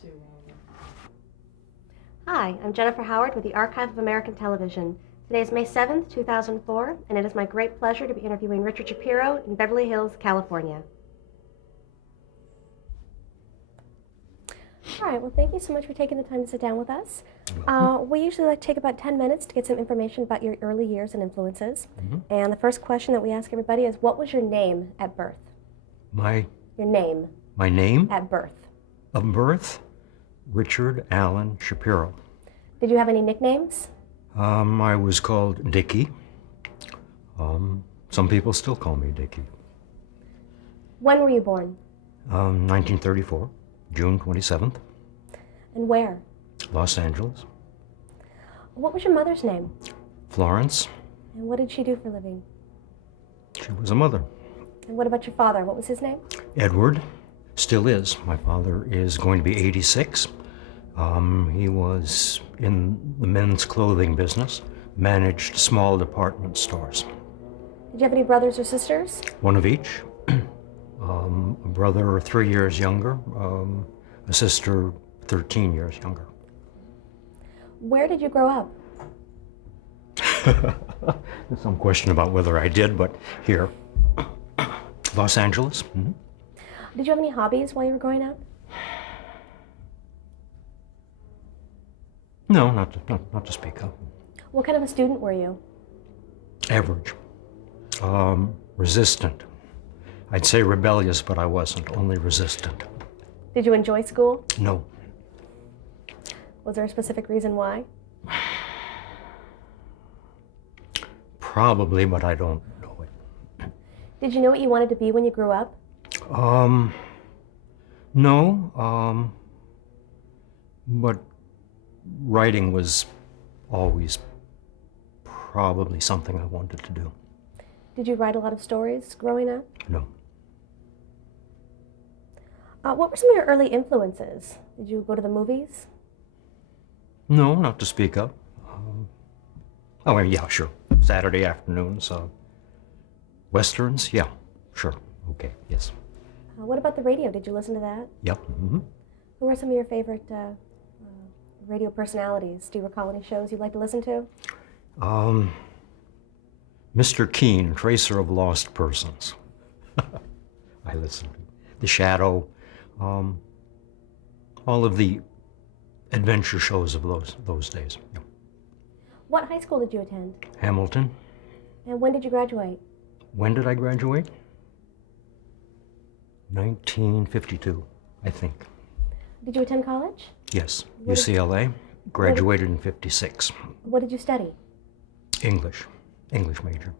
to. Hi, I'm Jennifer Howard with the Archive of American Television. Today is May 7th, 2004, and it is my great pleasure to be interviewing Richard Shapiro in Beverly Hills, California. All right, well, thank you so much for taking the time to sit down with us. We usually like to take about 10 minutes to get some information about your early years and influences. And the first question that we ask everybody is, what was your name at birth? Your name. My name? At birth. Of birth? Richard Allen Shapiro. Did you have any nicknames? I was called Dickie. Some people still call me Dickie. When were you born? 1934, June 27th, And where? Los Angeles. What was your mother's name? Florence. And what did she do for a living? She was a mother. And what about your father? What was his name? Edward. Still is. My father is going to be 86. He was in the men's clothing business, managed small department stores. Did you have any brothers or sisters? One of each. A brother 3 years younger, a sister 13 years younger. Where did you grow up? There's some question about whether I did, but here. Los Angeles. Mm-hmm. Did you have any hobbies while you were growing up? No, not to speak of. What kind of a student were you? Average. Resistant. I'd say rebellious, but I wasn't, only resistant. Did you enjoy school? No. Was there a specific reason why? Probably, but I don't know it. Did you know what you wanted to be when you grew up? No. But writing was always probably something I wanted to do. Did you write a lot of stories growing up? No. What were some of your early influences? Did you go to the movies? No, not to speak of. Yeah, sure. Saturday afternoons. Westerns? Yeah, sure. Okay, yes. What about the radio? Did you listen to that? Yep. Mm-hmm. Who were some of your favorite radio personalities? Do you recall any shows you'd like to listen to? Mr. Keene, Tracer of Lost Persons. I listened to The Shadow, all of the adventure shows of those days. Yeah. What high school did you attend? Hamilton. And when did you graduate? When did I graduate? 1952, I think. Did you attend college? Yes, UCLA. Graduated in 56. What did you study? English major.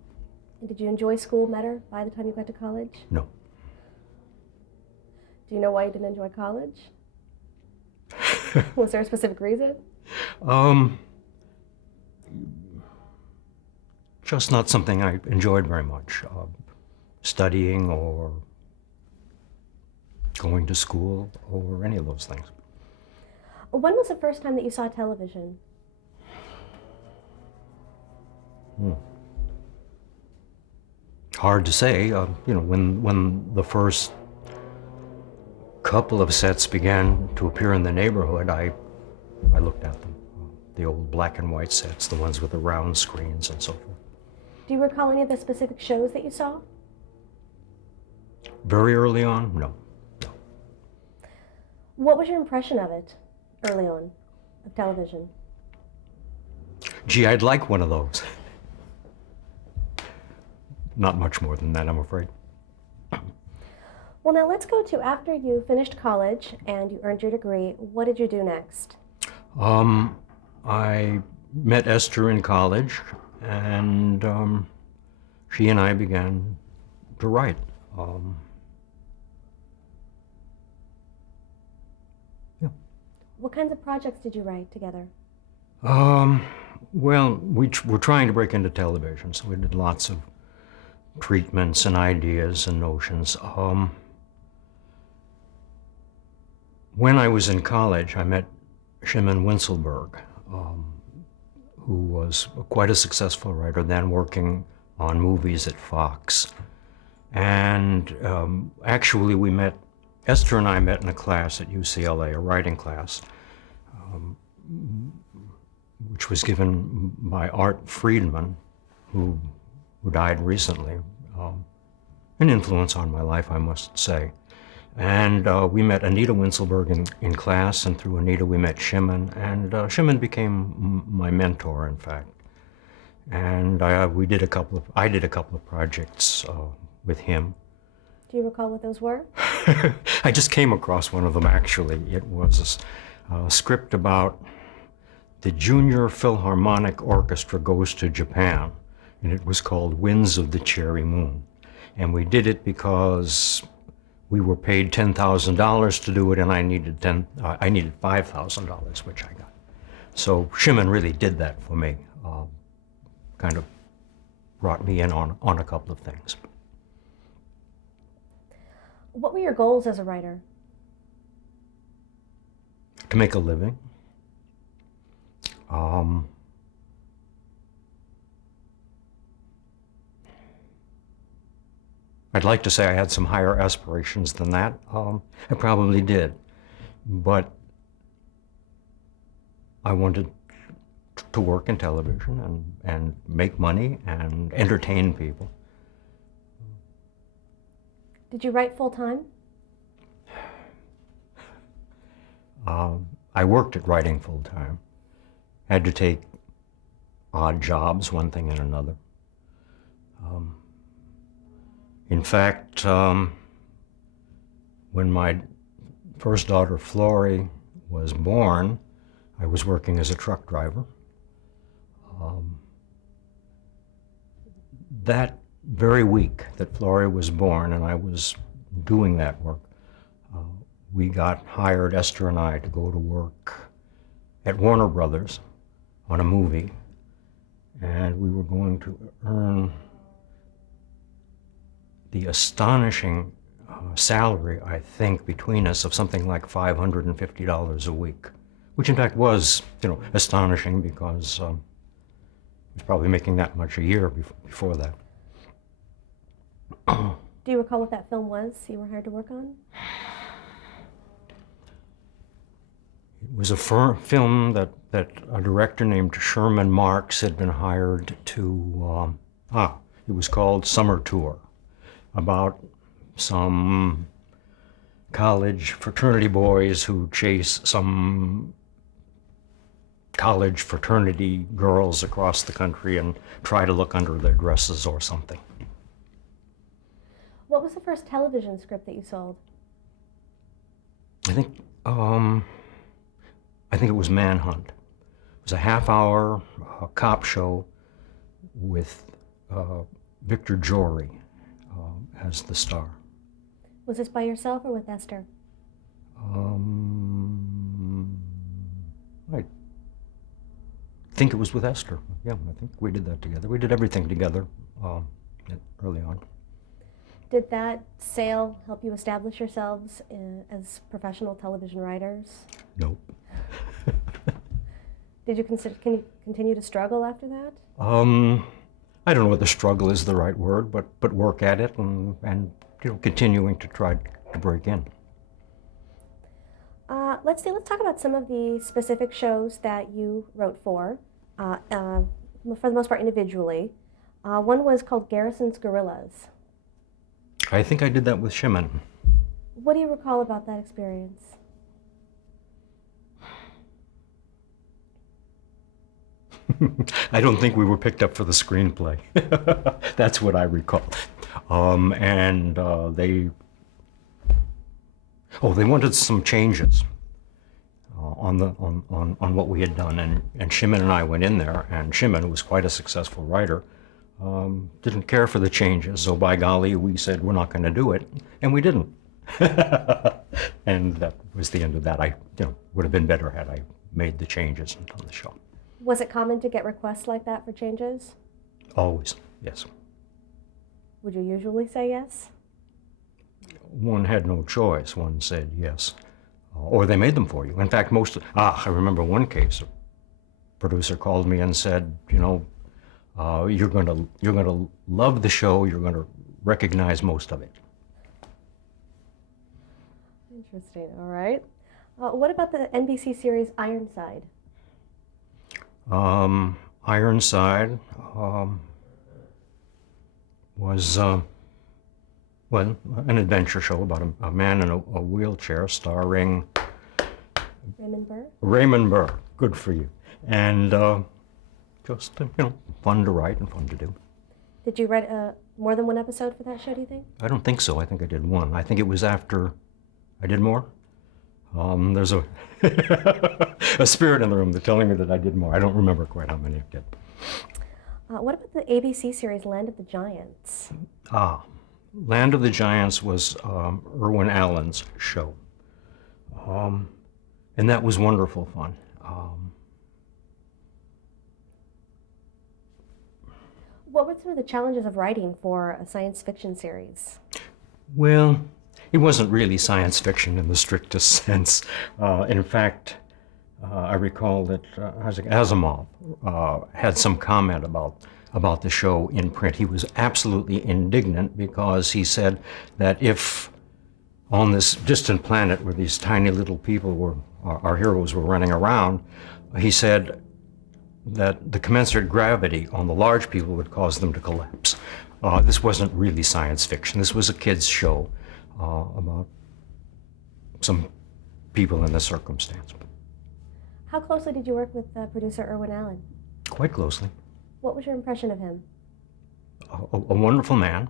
And did you enjoy school better by the time you got to college? No. Do you know why you didn't enjoy college? Was there a specific reason? Just not something I enjoyed very much. Studying or going to school or any of those things. When was the first time that you saw television? Hard to say. When the first couple of sets began to appear in the neighborhood, I looked at them. The old black and white sets, the ones with the round screens and so forth. Do you recall any of the specific shows that you saw? Very early on, no. What was your impression of it early on, of television? Gee, I'd like one of those. Not much more than that, I'm afraid. Well, now let's go to after you finished college and you earned your degree, what did you do next? I met Esther in college, and she and I began to write. What kinds of projects did you write together? Well, we were trying to break into television, so we did lots of treatments and ideas and notions. When I was in college, I met Shimon Winselberg, who was quite a successful writer, then working on movies at Fox. And actually we met Esther and I met in a class at UCLA, a writing class, which was given by Art Friedman, who died recently. An influence on my life, I must say. And we met Anita Winselberg in class, and through Anita we met Shimon, and Shimon became my mentor, in fact. And I did a couple of projects with him. Do you recall what those were? I just came across one of them, actually. It was a script about the Junior Philharmonic Orchestra goes to Japan, and it was called Winds of the Cherry Moon. And we did it because we were paid $10,000 to do it, and I needed $5,000, which I got. So Shimon really did that for me, kind of brought me in on a couple of things. What were your goals as a writer? To make a living. I'd like to say I had some higher aspirations than that. I probably did. But I wanted to work in television and make money and entertain people. Did you write full time? I worked at writing full time. Had to take odd jobs, one thing and another. In fact, when my first daughter, Flory, was born, I was working as a truck driver. That very week that Flory was born and I was doing that work, we got hired, Esther and I, to go to work at Warner Brothers on a movie, and we were going to earn the astonishing salary, I think, between us of something like $550 a week, which in fact was, astonishing because I was probably making that much a year before that. Do you recall what that film was you were hired to work on? It was a film that a director named Sherman Marks had been hired to, it was called Summer Tour, about some college fraternity boys who chase some college fraternity girls across the country and try to look under their dresses or something. What was the first television script that you sold? I think it was Manhunt. It was a half-hour cop show with Victor Jory as the star. Was this by yourself or with Esther? I think it was with Esther. Yeah, I think we did that together. We did everything together early on. Did that sale help you establish yourselves as professional television writers? Nope. Can you continue to struggle after that? I don't know whether struggle is the right word, but work at it and continuing to try to break in. Let's talk about some of the specific shows that you wrote for the most part individually. One was called Garrison's Gorillas. I think I did that with Shimon. What do you recall about that experience? I don't think we were picked up for the screenplay. That's what I recall. They wanted some changes on what we had done, and Shimon and I went in there, and Shimon, who was quite a successful writer, didn't care for the changes. So by golly, we said we're not going to do it, and we didn't. And that was the end of that. Would have been better had I made the changes on the show. Was it common to get requests like that for changes? Always, yes. Would you usually say yes? One had no choice. One said yes. Or they made them for you. In fact, I remember one case, a producer called me and said, you're going to love the show, you're going to recognize most of it. Interesting. All right. What about the NBC series Ironside? Ironside was, well, an adventure show about a man in a wheelchair starring Raymond Burr? Raymond Burr. Good for you. And just, fun to write and fun to do. Did you write more than one episode for that show, do you think? I don't think so. I think I did one. I think it was after I did more. There's a a spirit in the room that's telling me that I did more. I don't remember quite how many I did. What about the ABC series Land of the Giants? Land of the Giants was Irwin Allen's show. And that was wonderful fun. What were some of the challenges of writing for a science fiction series? Well, it wasn't really science fiction in the strictest sense. In fact, I recall that Asimov had some comment about the show in print. He was absolutely indignant because he said that if on this distant planet where these tiny little people were, our heroes were running around, he said that the commensurate gravity on the large people would cause them to collapse. This wasn't really science fiction. This was a kid's show about some people in this circumstance. How closely did you work with producer Irwin Allen? Quite closely. What was your impression of him? A wonderful man,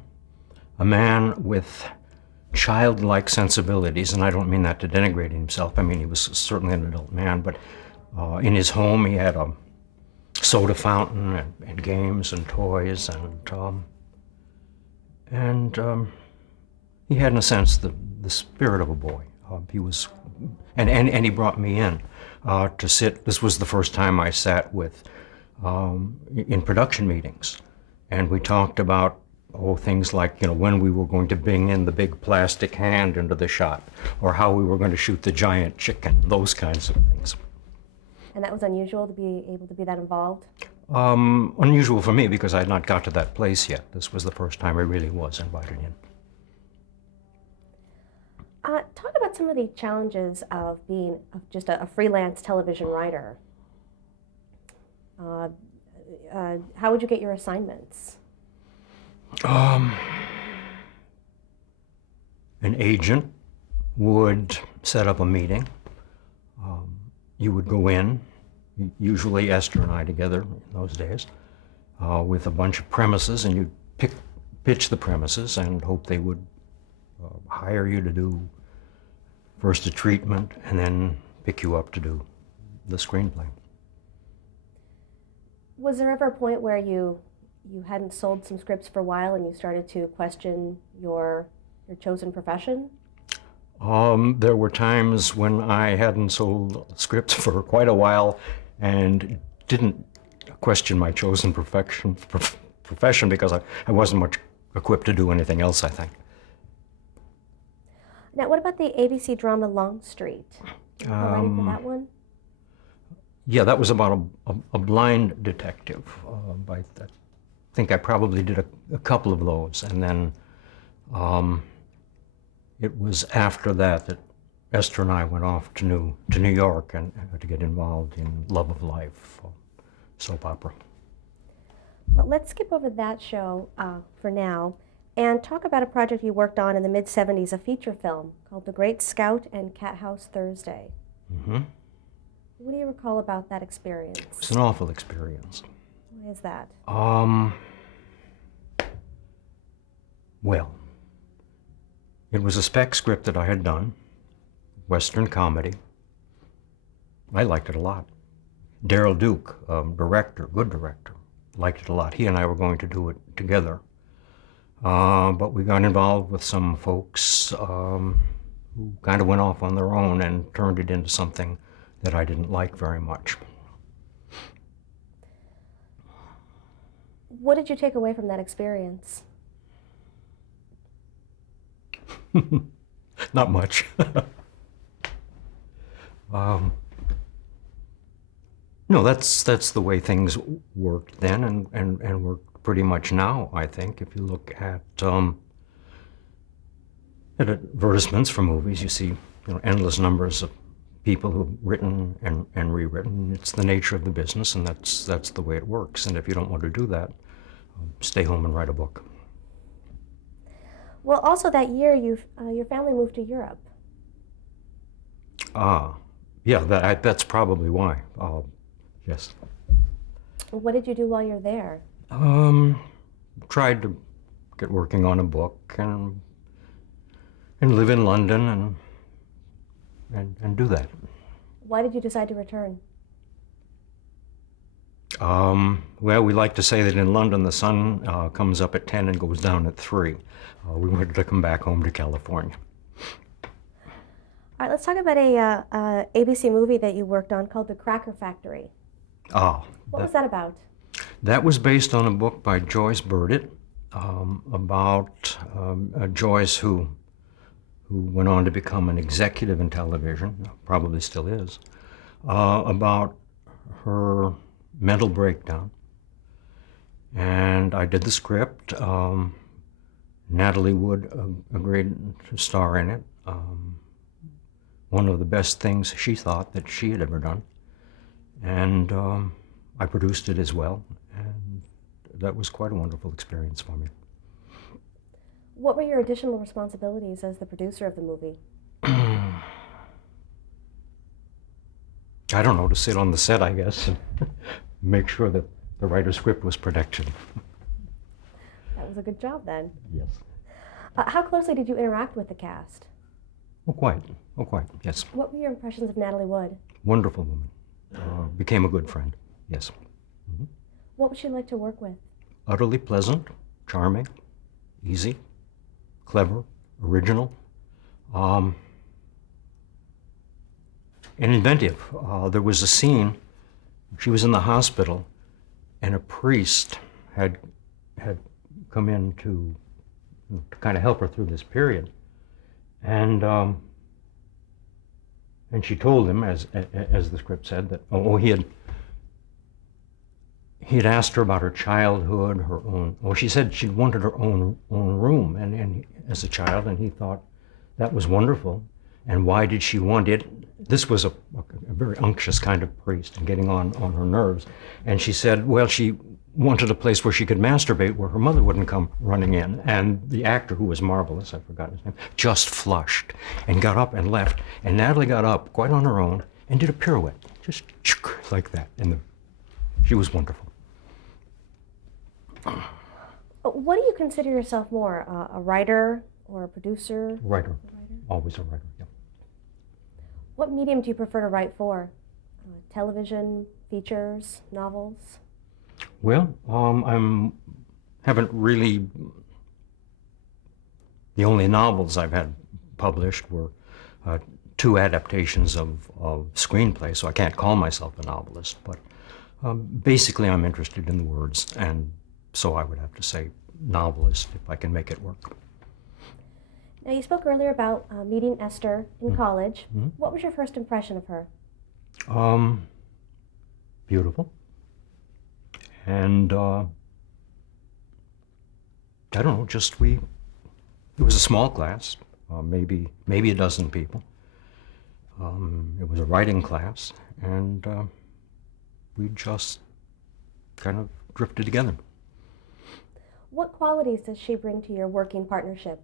a man with childlike sensibilities, and I don't mean that to denigrate himself. I mean, he was certainly an adult man, but in his home he had a soda fountain and games and toys, and he had, in a sense, the spirit of a boy. He was, and he brought me in to sit. This was the first time I sat with in production meetings, and we talked about things like when we were going to bring in the big plastic hand into the shot, or how we were going to shoot the giant chicken, those kinds of things. And that was unusual to be able to be that involved? Unusual for me because I had not got to that place yet. This was the first time I really was invited in. Talk about some of the challenges of being just a freelance television writer. How would you get your assignments? An agent would set up a meeting. You would go in, usually Esther and I together in those days, with a bunch of premises, and you'd pitch the premises and hope they would hire you to do first a treatment and then pick you up to do the screenplay. Was there ever a point where you hadn't sold some scripts for a while and you started to question your chosen profession? There were times when I hadn't sold scripts for quite a while and didn't question my chosen profession because I wasn't much equipped to do anything else, I think. Now, what about the ABC drama Longstreet? Did you go writing for that one? Yeah, that was about a blind detective. I think I probably did a couple of those, and then it was after that Esther and I went off to New York and to get involved in Love of Life, soap opera. Well, let's skip over that show for now and talk about a project you worked on in the mid-'70s, a feature film called The Great Scout and Cat House Thursday. Mm-hmm. What do you recall about that experience? It's an awful experience. Why is that? Well, it was a spec script that I had done, Western comedy. I liked it a lot. Darryl Duke, director, good director, liked it a lot. He and I were going to do it together. But we got involved with some folks who kind of went off on their own and turned it into something that I didn't like very much. What did you take away from that experience? Not much. No, that's the way things worked then and work pretty much now, I think. If you look at advertisements for movies, you see endless numbers of people who've written and rewritten. It's the nature of the business, and that's the way it works. And if you don't want to do that, stay home and write a book. Well, also that year, your family moved to Europe. Yeah, that's probably why. Yes. What did you do while you're there? Tried to get working on a book and live in London and do that. Why did you decide to return? Well, we like to say that in London the sun comes up at 10 and goes down at 3. We wanted to come back home to California. All right, let's talk about a ABC movie that you worked on called The Cracker Factory. What was that about? That was based on a book by Joyce Burdett about Joyce, who went on to become an executive in television, probably still is, about her mental breakdown. And I did the script. Natalie Wood agreed to star in it. One of the best things she thought that she had ever done. And I produced it as well, and that was quite a wonderful experience for me. What were your additional responsibilities as the producer of the movie? I don't know, to sit on the set, I guess, and make sure that the writer's script was protected. That was a good job then. Yes. How closely did you interact with the cast? Oh, quite, yes. What were your impressions of Natalie Wood? Wonderful woman. Became a good friend, yes. Mm-hmm. What would she like to work with? Utterly pleasant, charming, easy, clever, original, and inventive. There was a scene, she was in the hospital, and a priest had come in to kind of help her through this period. And she told him, as the script said, that he had asked her about her childhood, her own. She said she wanted her own room, and as a child, and he thought that was wonderful. And why did she want it? This was a very unctuous kind of priest and getting on her nerves. And she said, well, she wanted a place where she could masturbate, where her mother wouldn't come running in. And the actor, who was marvelous, I forgot his name, just flushed and got up and left. And Natalie got up quite on her own and did a pirouette, just like that. And she was wonderful. What do you consider yourself more, a writer or a producer? Writer. Always a writer, yeah. What medium do you prefer to write for? Television, features, novels? Well, haven't really. The only novels I've had published were 2 adaptations of screenplays, so I can't call myself a novelist. But basically, I'm interested in the words, and so I would have to say novelist if I can make it work. Now, you spoke earlier about meeting Esther in college. Mm-hmm. What was your first impression of her? Beautiful. And I don't know, it was a small class, maybe a dozen people. It was a writing class, and we just kind of drifted together. What qualities does she bring to your working partnership?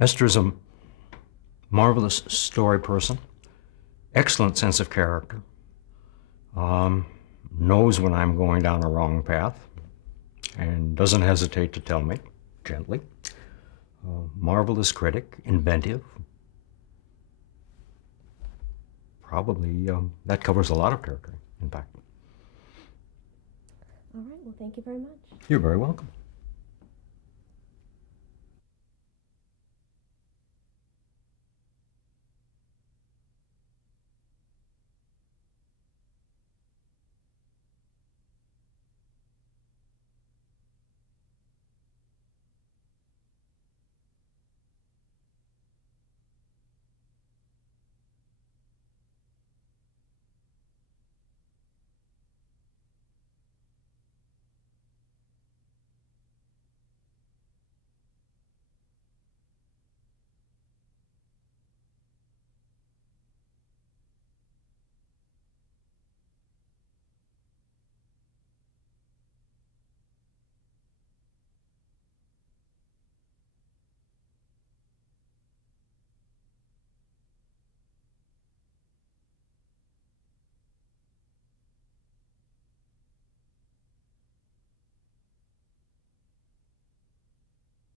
Esther's a marvelous story person, excellent sense of character, knows when I'm going down a wrong path, and doesn't hesitate to tell me, gently. Marvelous critic, inventive. Probably that covers a lot of character, in fact. All right, well, thank you very much. You're very welcome.